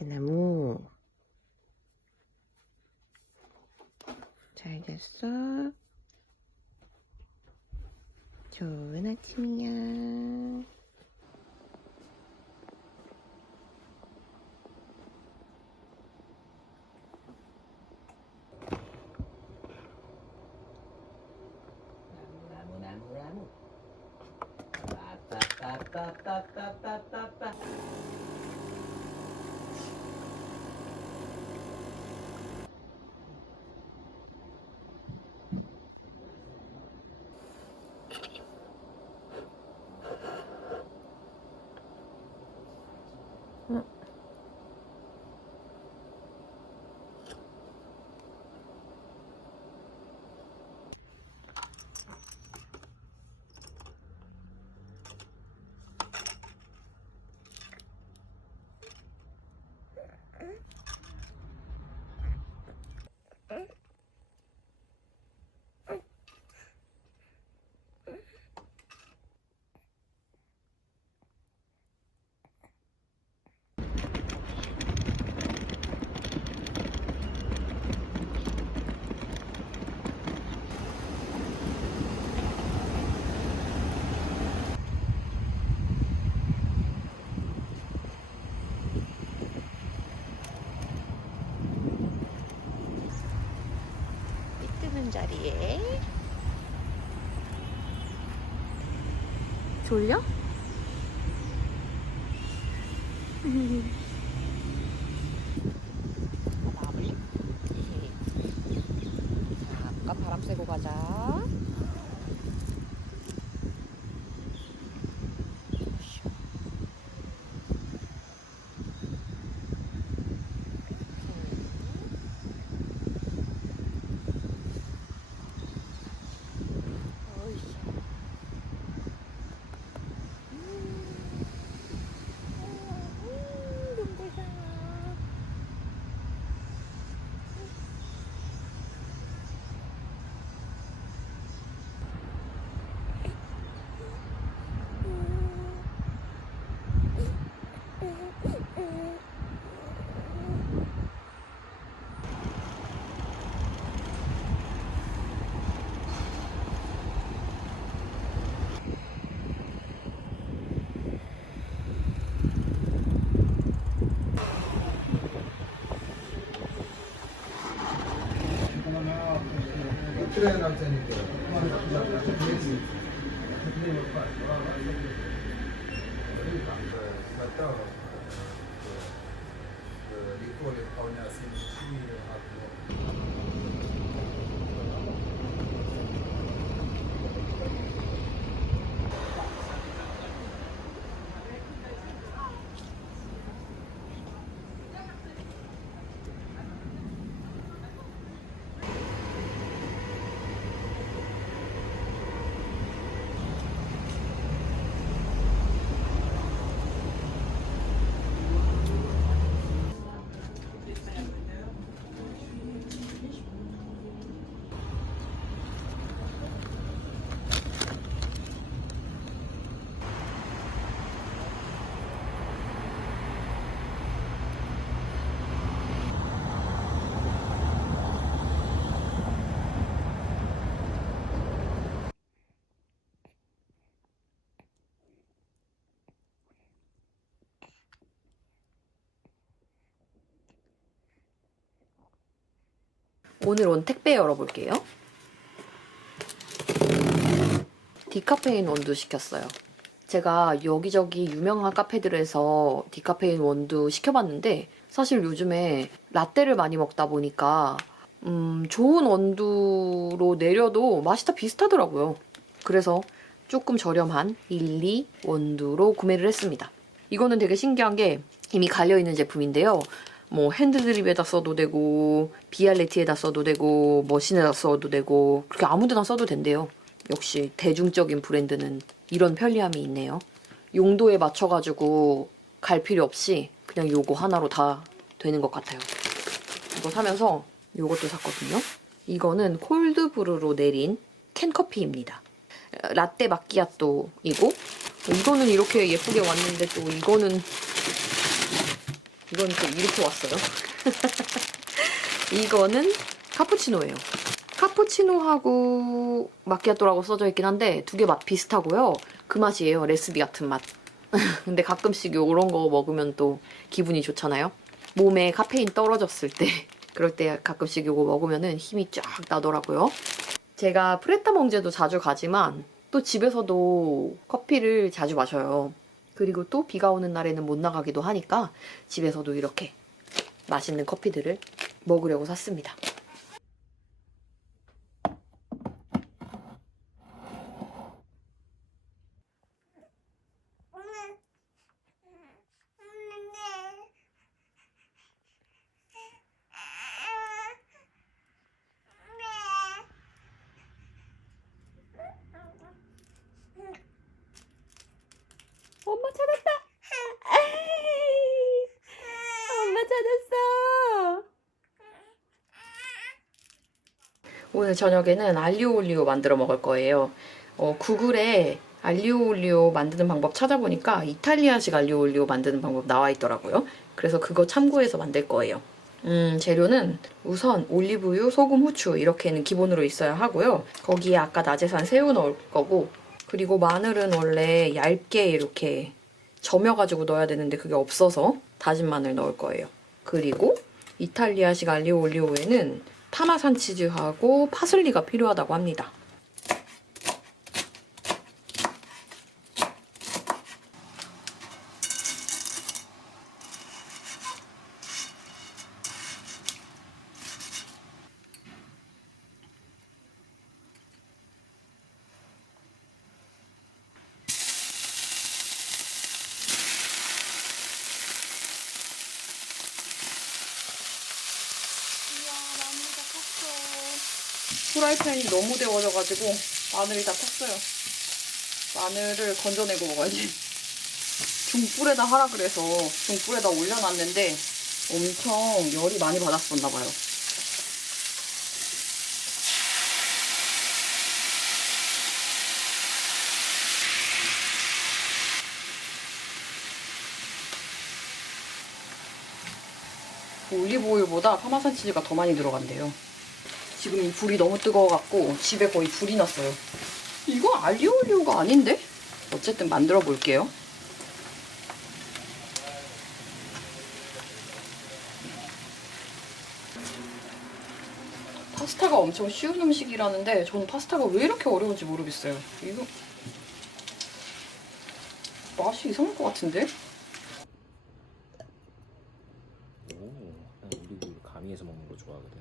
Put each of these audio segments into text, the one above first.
대나무. 잘 잤어? 좋은 아침이야. 졸려? 오늘 온 택배 열어볼게요. 디카페인 원두 시켰어요. 제가 여기저기 유명한 카페들에서 디카페인 원두 시켜봤는데 사실 요즘에 라떼를 많이 먹다 보니까 음, 좋은 원두로 내려도 맛이 다 비슷하더라고요. 그래서 조금 저렴한 일리 원두로 구매를 했습니다. 이거는 되게 신기한 게 이미 갈려있는 제품인데요. 뭐 핸드드립에다 써도 되고 비알레티에다 써도 되고 머신에다 써도 되고 그렇게 아무데나 써도 된대요. 역시 대중적인 브랜드는 이런 편리함이 있네요. 용도에 맞춰가지고 갈 필요 없이 그냥 요거 하나로 다 되는 것 같아요. 이거 사면서 요것도 샀거든요. 이거는 콜드브루로 내린 캔커피입니다. 라떼 마끼아또이고 이거는 이렇게 예쁘게 왔는데 또 이거는 이건 또 이렇게 왔어요. 이거는 카푸치노예요. 카푸치노하고 마키아토라고 써져 있긴 한데 두 개 맛 비슷하고요. 그 맛이에요. 레스비 같은 맛. 근데 가끔씩 이런 거 먹으면 또 기분이 좋잖아요. 몸에 카페인 떨어졌을 때 그럴 때 가끔씩 이거 먹으면 힘이 쫙 나더라고요. 제가 프레타 몽제도 자주 가지만 또 집에서도 커피를 자주 마셔요. 그리고 또 비가 오는 날에는 못 나가기도 하니까 집에서도 이렇게 맛있는 커피들을 먹으려고 샀습니다. 엄마 찾았다. 에이, 엄마 찾았어. 오늘 저녁에는 알리오 올리오 만들어 먹을 거예요. 어, 구글에 알리오 올리오 만드는 방법 찾아보니까 이탈리아식 알리오 올리오 만드는 방법 나와 있더라고요. 그래서 그거 참고해서 만들 거예요. 음, 재료는 우선 올리브유, 소금, 후추 이렇게는 기본으로 있어야 하고요. 거기에 아까 낮에 산 새우 넣을 거고 그리고 마늘은 원래 얇게 이렇게 점여가지고 넣어야 되는데 그게 없어서 다진 마늘 넣을 거예요. 그리고 이탈리아식 알리오 올리오에는 파마산 치즈하고 파슬리가 필요하다고 합니다. 프라이팬이 너무 데워져가지고 마늘이 다 탔어요. 마늘을 건져내고 먹어야지. 중불에다 하라 그래서 중불에다 올려놨는데 엄청 열이 많이 받았었나 봐요. 올리브오일보다 파마산 치즈가 더 많이 들어간대요. 지금 이 불이 너무 뜨거워갖고 집에 거의 불이 났어요. 이거 알리오올리오가 아닌데? 어쨌든 만들어 볼게요. 파스타가 엄청 쉬운 음식이라는데 저는 파스타가 왜 이렇게 어려운지 모르겠어요. 이거 맛이 이상할 것 같은데? 오, 난 올리브유 가미해서 먹는 거 좋아하거든.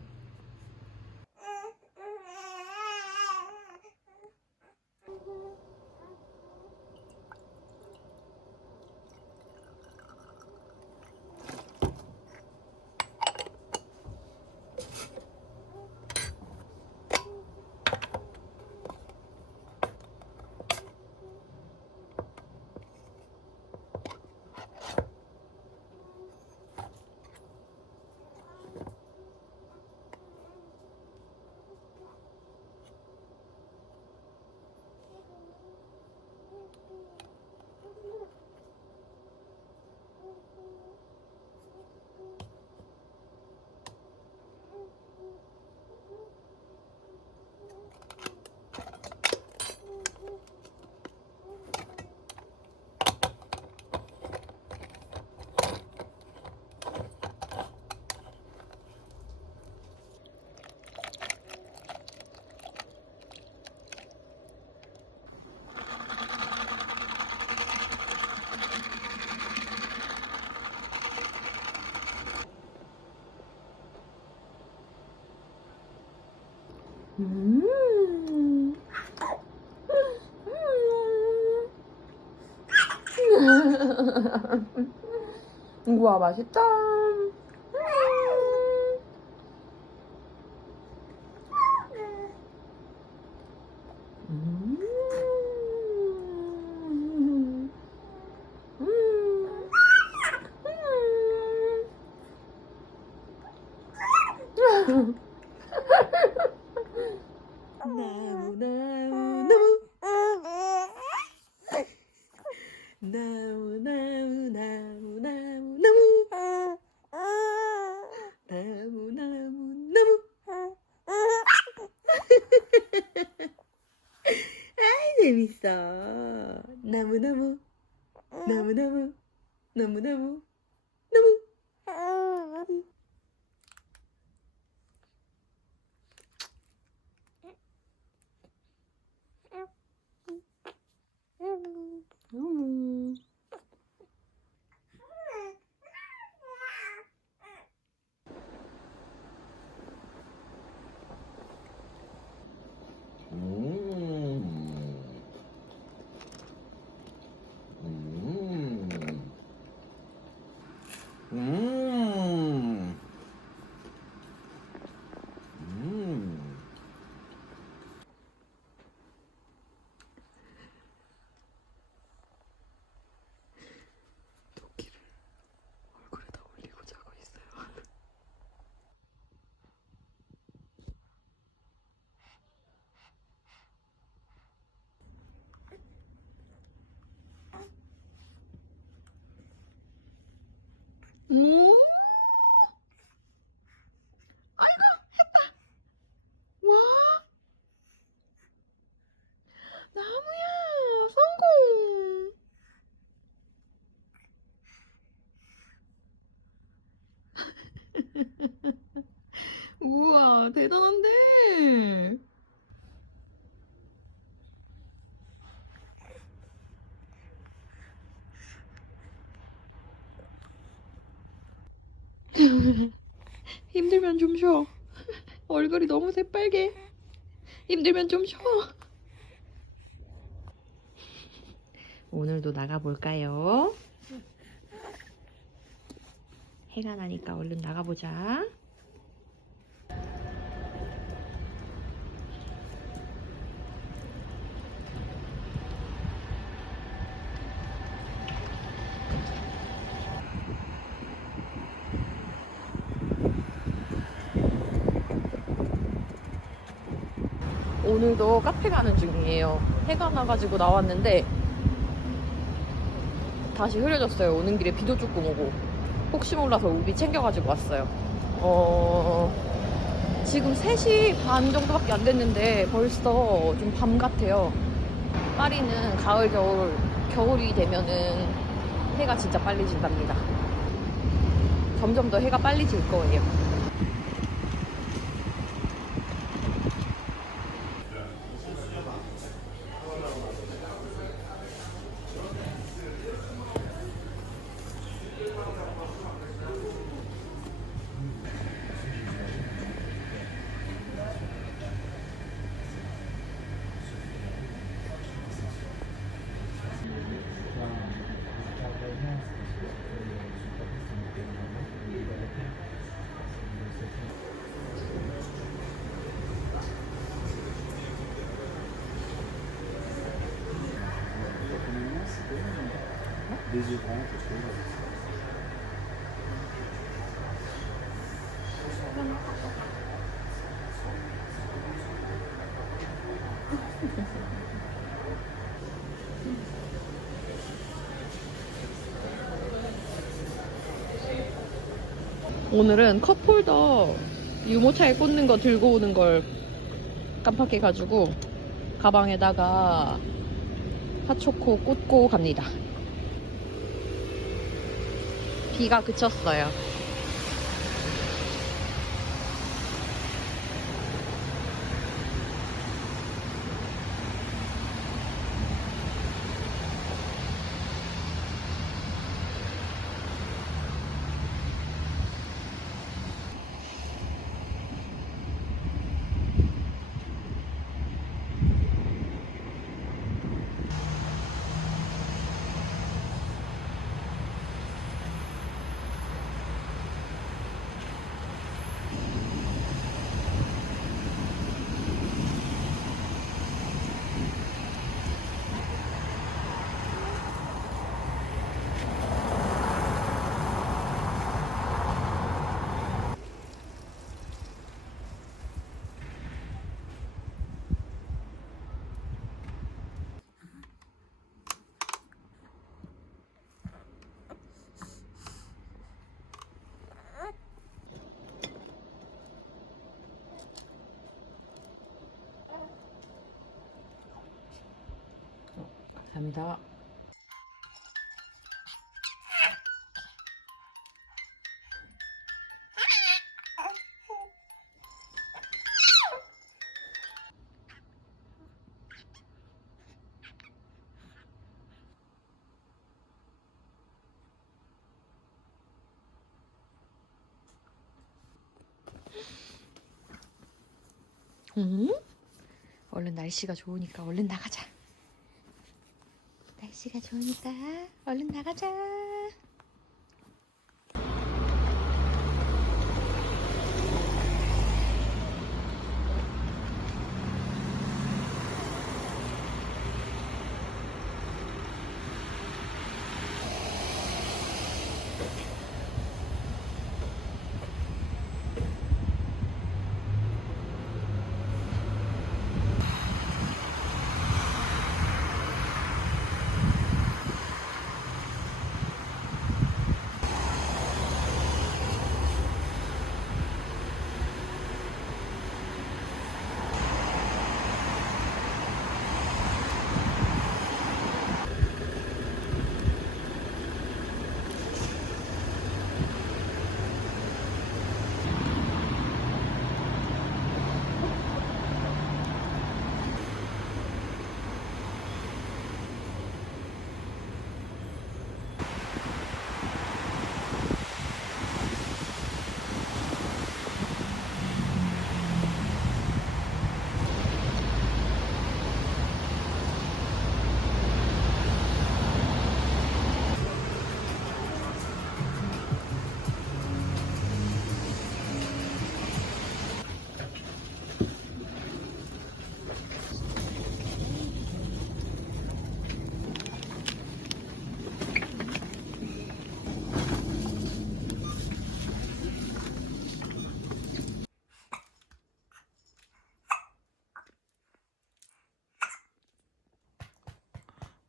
음. 우와 맛있다. 재밌어. 나무나무, 나무나무, 나무나무, 나무. 나무. 음. 음. 음. 음. 토끼를 얼굴에다 올리고 자고 있어요. 음. 아이고 했다. 와. 나무야 성공. 우와 대단한데. 힘들면 좀 쉬어. 얼굴이 너무 새빨개. 힘들면 좀 쉬어. 오늘도 나가볼까요? 해가 나니까 얼른 나가보자. 오늘도 카페 가는 중이에요. 해가 나가지고 나왔는데 다시 흐려졌어요. 오는 길에 비도 조금 오고 혹시 몰라서 우비 챙겨가지고 왔어요. 어 지금 3시 반 정도밖에 안 됐는데 벌써 좀 밤 같아요. 파리는 가을 겨울 겨울이 되면은 해가 진짜 빨리 진답니다. 점점 더 해가 빨리 질 거예요. 오늘은 컵홀더 유모차에 꽂는 거 들고 오는 걸 깜빡해가지고 가방에다가 핫초코 꽂고 갑니다. 비가 그쳤어요. 감사합니다. 음? 얼른 날씨가 좋으니까 얼른 나가자. 날씨가 좋으니까 얼른 나가자.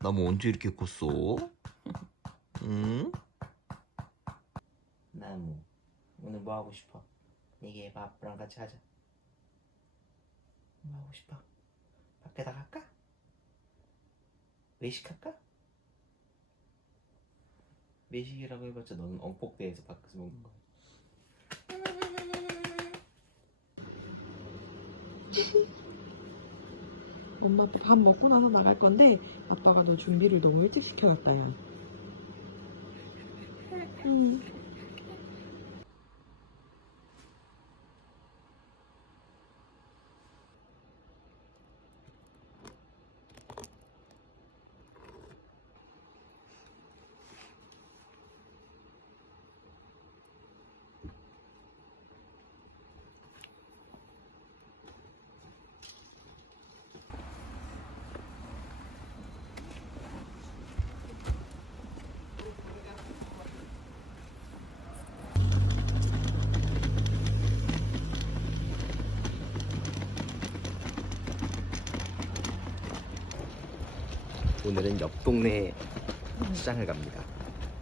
나 뭐 언제 이렇게 컸어? 응? 나무 오늘 뭐 하고 싶어? 얘기해봐 아빠랑 같이 하자 뭐 하고 싶어? 밖에 나갈까? 외식할까? 외식이라고 해봤자 너는 엉뻑대에서 밖에서 먹는 거야 엄마 아빠 밥 먹고 나서 나갈 건데 아빠가 너 준비를 너무 일찍 시켜놨다 야. 응. 오늘은 옆 동네 시장을 갑니다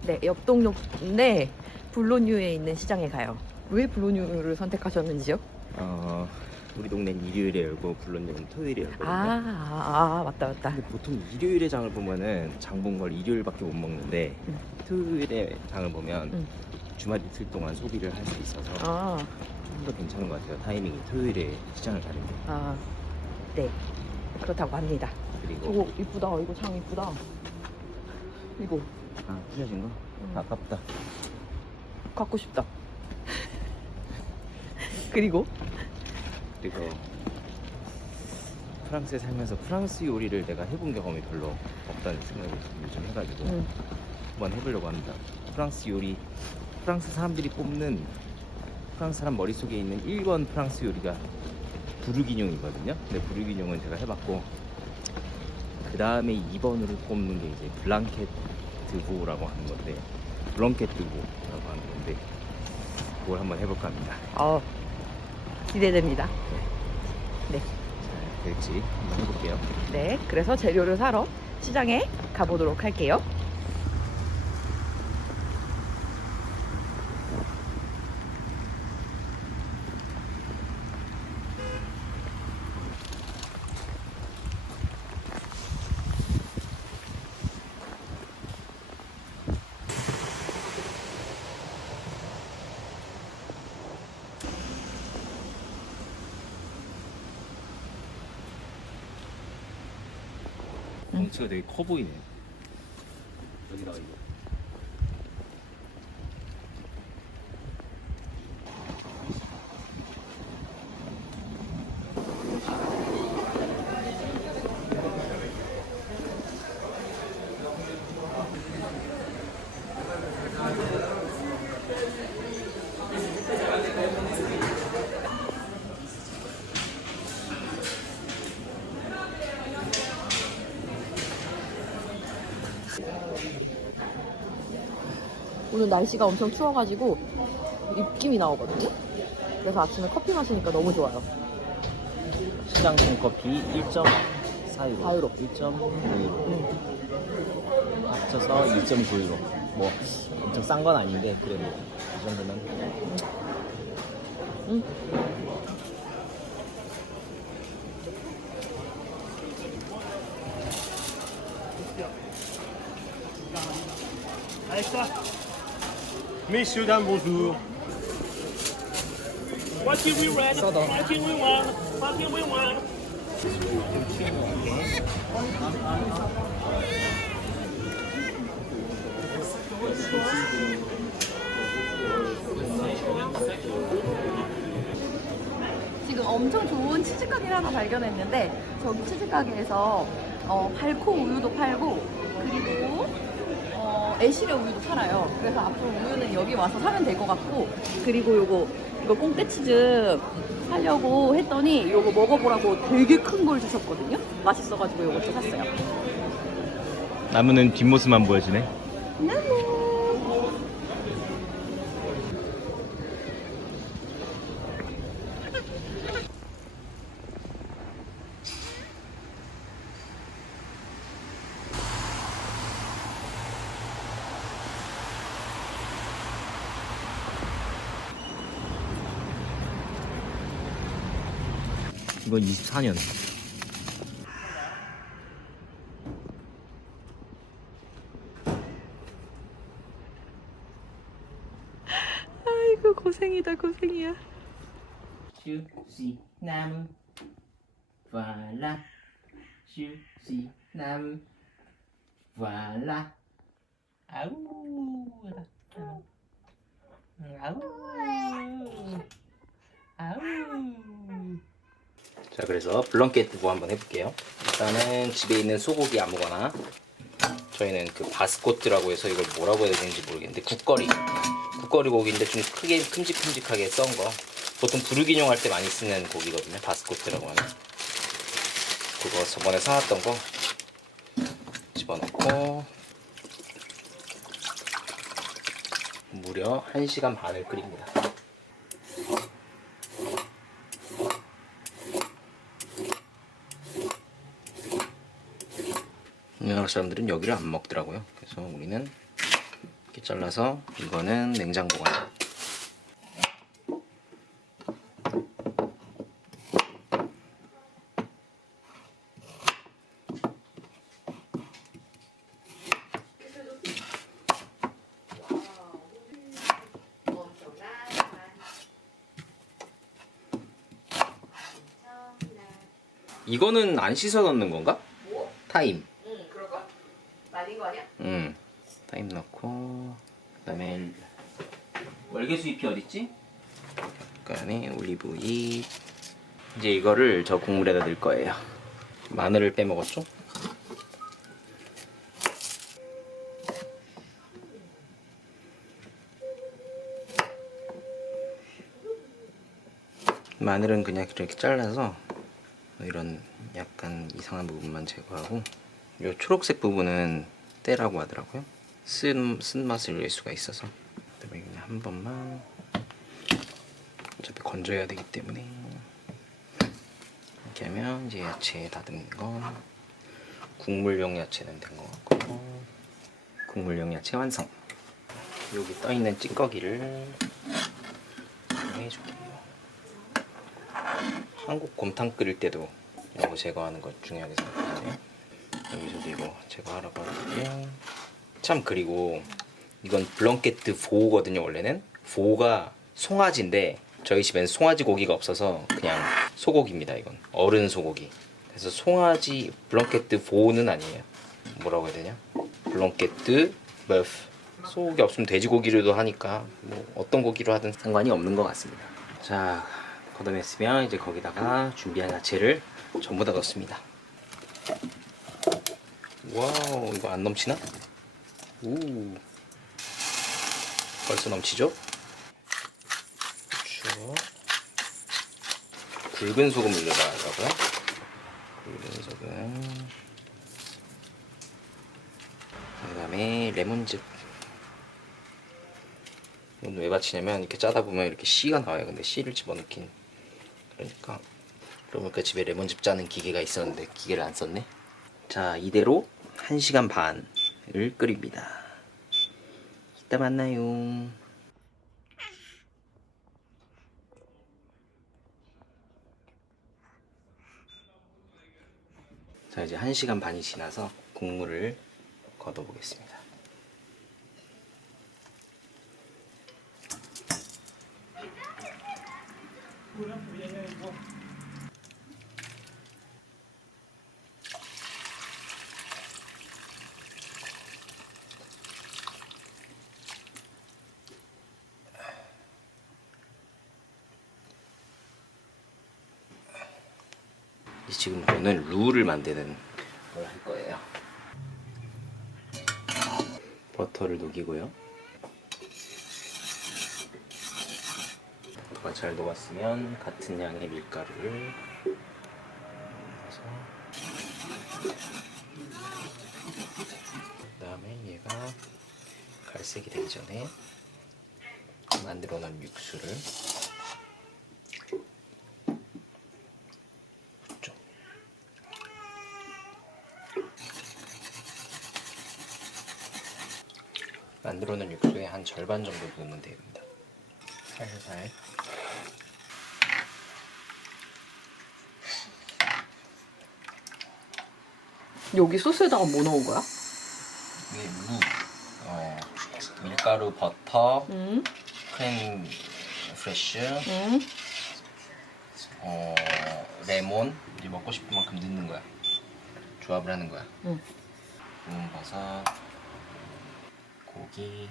네, 옆 동네 블로뉴에 있는 시장에 가요. 왜 블로뉴를 선택하셨는지요? 어 우리 동네는 일요일에 열고 불론역은 토요일에 열거든요 아, 아, 아, 맞다, 맞다. 근데 보통 일요일에 장을 보면은 장 본 걸 일요일밖에 못 먹는데 음. 토요일에 장을 보면 음. 주말 이틀 동안 소비를 할 수 있어서 아, 좀 더 괜찮은 것 같아요. 타이밍이 토요일에 시장을 가는 게 아, 네. 그렇다고 합니다. 이거 이쁘다. 이거 장 이쁘다. 이거 아 부셔진 거 음. 아깝다. 갖고 싶다. 그리고 그리고 프랑스에 살면서 프랑스 요리를 내가 해본 경험이 별로 없다는 생각을 요즘 해가지고 음, 한번 해보려고 합니다. 프랑스 요리 프랑스 사람들이 뽑는 프랑스 사람 머릿속에 있는 1번 프랑스 요리가 부르기뇽이거든요. 근데 부르기뇽은 제가 해봤고 그 다음에 2번으로 뽑는 게 이제 블랑케트보라고 하는 건데 블랑케트보라고 하는 건데 그걸 한번 해볼까 합니다. 어, 기대됩니다. 네. 잘 될지 한번 해볼게요. 네, 그래서 재료를 사러 시장에 가보도록 할게요. 덩치가 되게 커 보이네. 여 오늘 날씨가 엄청 추워가지고 입김이 나오거든요. 그래서 아침에 커피 마시니까 너무 좋아요. 시장통 커피 1.4유로. 4유로. 1.5유로. 합쳐서 2.9유로. 뭐 엄청 싼 건 아닌데 그래도 이 정도면 응. Messieurs, dames, bonjour. What can we rent? What can we want? What can we want? 지금 엄청 좋은 치즈가게를 하나 발견했는데 저기 치즈가게에서 어, 발코 우유도 팔고 그리고 어, 애쉬레 우유도 팔아요. 그래서 앞으로 우유는 여기 와서 사면 될 것 같고 그리고 요거 이거 꽁떼 치즈 하려고 했더니 요거 먹어보라고 되게 큰 걸 주셨거든요. 맛있어가지고 요것도 샀어요. 나무는 뒷모습만 보여주네. 이건 24년. 아이고 고생이다 고생이야. 슈시 나무 voilà 슈시 나무 아우 아우 아우 자 그래서 블렁켓 뭐 한번 해볼게요. 일단은 집에 있는 소고기 아무거나. 저희는 그 바스코트라고 해서 이걸 뭐라고 해야 되는지 모르겠는데 국거리. 국거리 고기인데 좀 크게 큼직큼직하게 썬 거. 보통 부르기뇽 할 때 많이 쓰는 고기거든요. 바스코트라고 하는. 그거 저번에 사놨던 거. 집어넣고. 무려 1시간 반을 끓입니다 우리나라 사람들은 여기를 안 먹더라고요 그래서 우리는 이렇게 잘라서 이거는 냉장 보관 이거는 안 씻어 넣는 건가? 타임. 응, 그럴까? 말린 거 아니야? 응. 타임 넣고 그다음에 월계수 잎이 어딨지? 약간의 올리브유. 이제 이거를 저 국물에다 넣을 거예요. 마늘을 빼먹었죠? 마늘은 그냥 이렇게 잘라서 이런 약간 이상한 부분만 제거하고 이 초록색 부분은 때라고 하더라고요. 쓴, 쓴맛을 낼 수가 있어서. 그다음에 한 번만 어차피 건져야 되기 때문에. 이렇게 하면 이제 야채 다듬는 건 국물용 야채는 된 것 같고. 국물용 야채 완성. 여기 떠있는 찌꺼기를 해줄게요. 한국 곰탕 끓일 때도 이거 제거하는 거 중요하게 생각하네. 여기서도 이거 제거하라고 하고요 참 그리고 이건 블렁케트 보우거든요 원래는 보우가 송아지인데 저희 집엔 송아지 고기가 없어서 그냥 소고기입니다 이건 어른 소고기 그래서 송아지 블랑케트 보는 아니에요. 뭐라고 해야 되냐? 블랑케트 버프. 소고기 없으면 돼지고기로도 하니까 뭐 어떤 고기로 하든 상관이 없는 것 같습니다. 자, 걷어냈으면 이제 거기다가 준비한 야채를 전부 다 넣습니다. 와우, 이거 안 넘치나? 오, 벌써 넘치죠? 후추. 굵은 소금을 넣어라고요? 굵은 소금. 그 다음에 레몬즙. 이건 왜 받치냐면 이렇게 짜다 보면 이렇게 씨가 나와요. 근데 씨를 집어넣긴 그러니까 그러니까 집에 레몬즙 짜는 기계가 있었는데 기계를 안 썼네. 자 이대로 1시간 반 을 끓입니다. 이따 만나요. 자 이제 1시간 반이 지나서 국물을 걷어 보겠습니다. 이제 지금 저는 룰을 만드는 걸 할 거예요. 버터를 녹이고요. 버터가 잘 녹았으면 같은 양의 밀가루를 넣어서 그다음에 얘가 갈색이 되기 전에 만들어 놓은 육수를 붓죠. 만들어 놓은 육수의 한 절반 정도 넣으면 됩니다. 살살. 여기 소스에다가 뭐 넣은 거야? 이게 무, 어, 밀가루, 버터, 응, 크림 프레쉬, 응. 어, 레몬 이제 먹고 싶은 만큼 넣는 거야. 조합을 하는 거야. 응. 구운 버섯, 고기,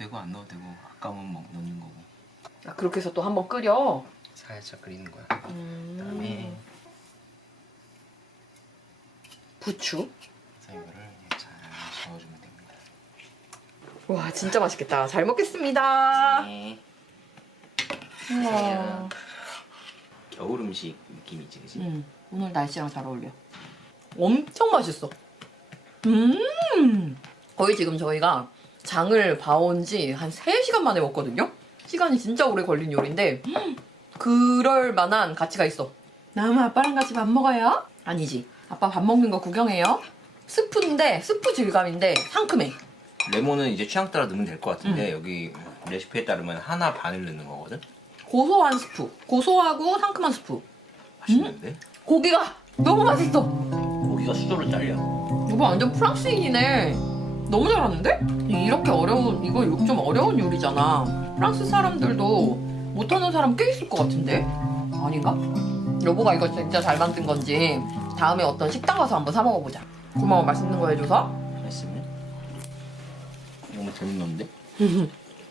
되고 안 넣어도 되고 아까면 먹 넣는 거고 아, 그렇게 해서 또 한번 끓여. 살짝 끓이는 거야. 음. 그다음에 부추. 새우를 잘 저어주면 됩니다. 와, 진짜 맛있겠다. 잘 먹겠습니다. 네. 우와. 겨울 음식 느낌이지, 그지? 음, 오늘 날씨랑 잘 어울려. 엄청 맛있어. 음! 거의 지금 저희가 장을 봐온 지 한 3시간 만에 먹거든요? 시간이 진짜 오래 걸린 요리인데, 음, 그럴 만한 가치가 있어. 나무 아빠랑 같이 밥 먹어요? 아니지. 아빠 밥 먹는 거 구경해요? 스프인데, 스프 질감인데 상큼해. 레몬은 이제 취향 따라 넣으면 될 것 같은데 여기 레시피에 따르면 하나 반을 넣는 거거든? 고소한 스프. 고소하고 상큼한 스프. 맛있는데? 고기가 너무 맛있어. 고기가 수저로 잘려. 이거 완전 프랑스인이네. 너무 잘하는데? 이렇게 어려운 이거 좀 어려운 요리잖아. 프랑스 사람들도 못하는 사람 꽤 있을 것 같은데 아닌가? 여보가 이거 진짜 잘 만든 건지 다음에 어떤 식당 가서 한번 사 먹어보자. 고마워 맛있는 거 해줘서. 맛있으면? 너무 재밌는데?